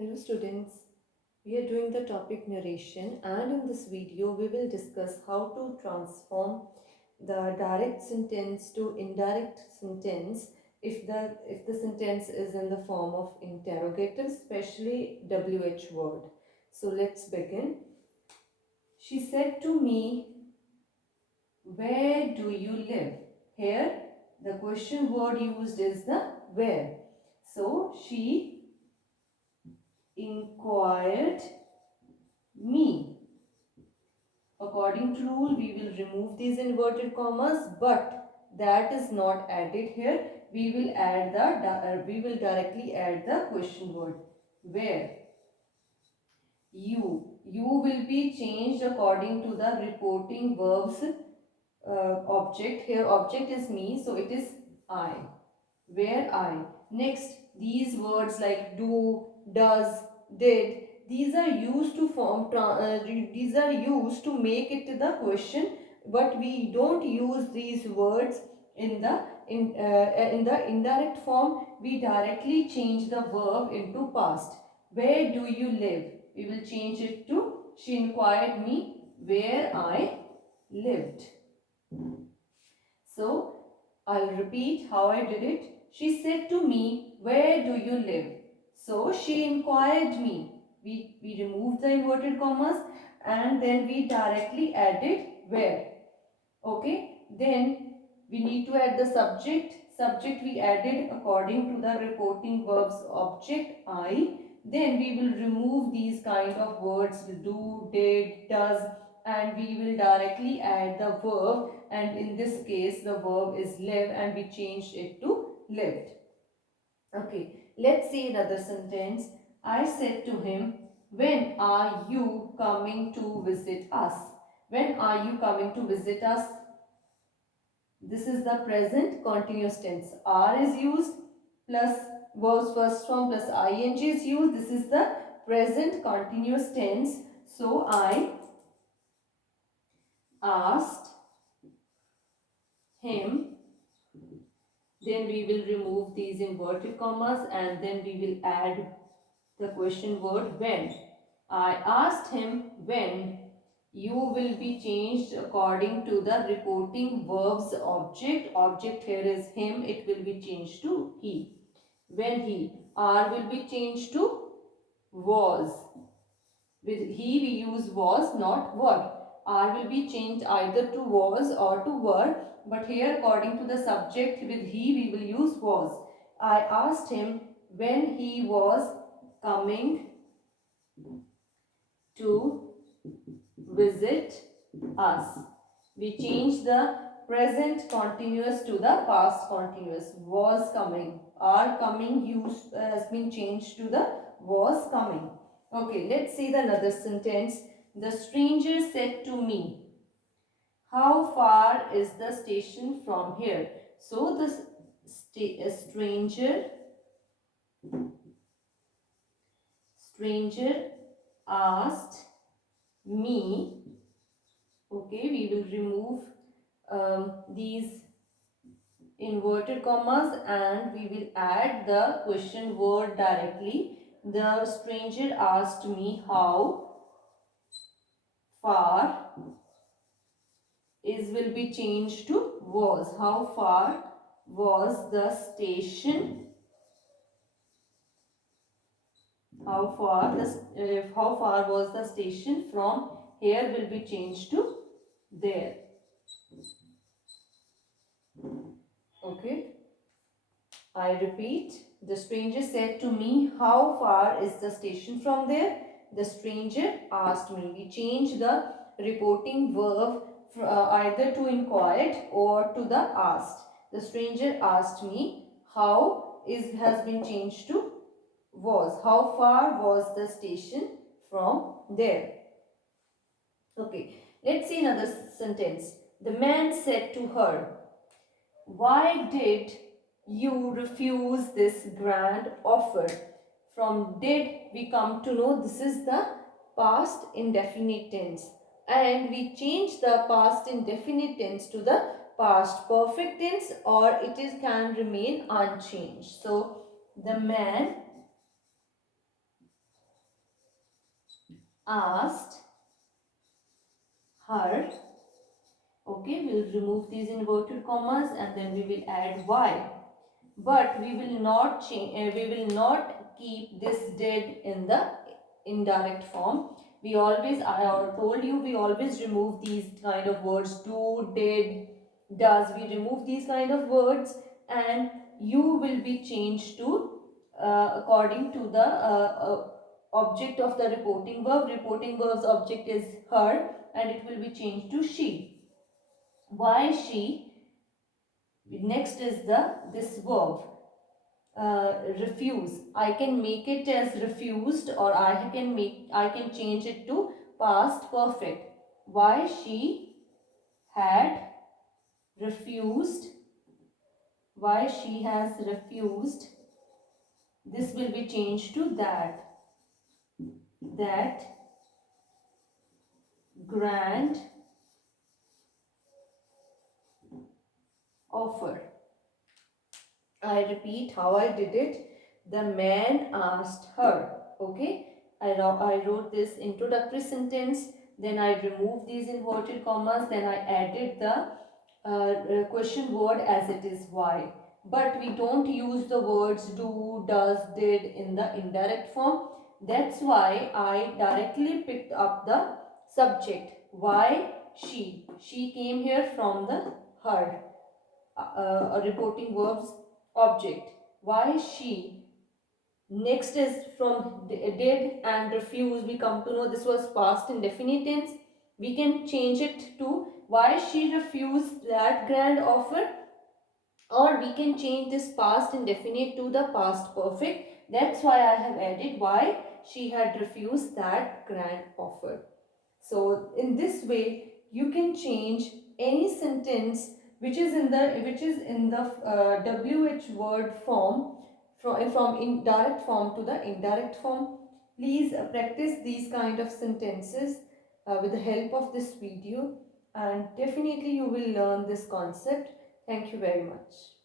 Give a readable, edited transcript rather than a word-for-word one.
Hello students, we are doing the topic narration, and in this video we will discuss how to transform the direct sentence to indirect sentence if the sentence is in the form of interrogative, especially WH word. So let's begin. She said to me, "Where do you live?" Here the question word used is the where. So she inquired me. According to rule, we will remove these inverted commas, but that is not added here. We will directly add the question word. Where? You will be changed according to the reporting verbs object. Here object is me, so it is I. Where I. Next, these words like do, does, did, these are used to these are used to make it the question, but we don't use these words in the indirect form. We directly change the verb into past. Where do you live? We will change it to she inquired me where I lived. So I'll repeat how I did it. She said to me, "Where do you live?" So she inquired me. We removed the inverted commas and then we directly added where. Okay. Then we need to add the subject. Subject we added according to the reporting verbs object I. Then we will remove these kind of words do, did, does, and we will directly add the verb, and in this case the verb is live and we changed it to lived. Okay, let's see another sentence. I said to him, "When are you coming to visit us?" When are you coming to visit us? This is the present continuous tense. Are is used plus verbs first form plus ing is used. This is the present continuous tense. So I asked him. Then we will remove these inverted commas and then we will add the question word when. I asked him when. You will be changed according to the reporting verbs object. Object here is him. It will be changed to he. When he. Are will be changed to was. With he we use was, not were. Are will be changed either to was or to were. But here according to the subject with he we will use was. I asked him when he was coming to visit us. We change the present continuous to the past continuous. Was coming. Are coming used has been changed to the was coming. Okay, let's see the another sentence. The stranger said to me, "How far is the station from here?" So the stranger asked me. Okay, we will remove these inverted commas and we will add the question word directly. The stranger asked me how far is will be changed to was. How far was the station? How far was the station from here will be changed to there. Okay. I repeat, the stranger said to me, "How far is the station from there?" The stranger asked me. We change the reporting verb either to inquired or to the asked. The stranger asked me, how is has been changed to was. How far was the station from there? Okay, let's see another sentence. The man said to her, "Why did you refuse this grand offer?" From did we come to know this is the past indefinite tense, and we change the past indefinite tense to the past perfect tense, or it is can remain unchanged. So the man asked her. Okay, we'll remove these inverted commas and then we will add why. But we will not change. We will not keep this did in the indirect form. We always, I told you, we always remove these kind of words. Do, did, does. We remove these kind of words, and you will be changed to according to the object of the reporting verb. Reporting verb's object is her, and it will be changed to she. Why she? Next is the this verb. Refuse. I can make it as refused, or I can change it to past perfect. Why she had refused. Why she has refused. This will be changed to that. That grand offer. I repeat how I did it. The man asked her. Okay. I wrote this introductory sentence. Then I removed these inverted commas. Then I added the question word as it is why. But we don't use the words do, does, did in the indirect form. That's why I directly picked up the subject. Why she? She came here from the her. Reporting verbs object. Why she? Next is from did and refuse. We come to know this was past indefinite tense. We can change it to why she refused that grand offer, or we can change this past indefinite to the past perfect. That's why I have added why she had refused that grand offer. So in this way you can change any sentence which is in the WH word form from indirect form to the indirect form. Please practice these kind of sentences with the help of this video, and definitely you will learn this concept. Thank you very much.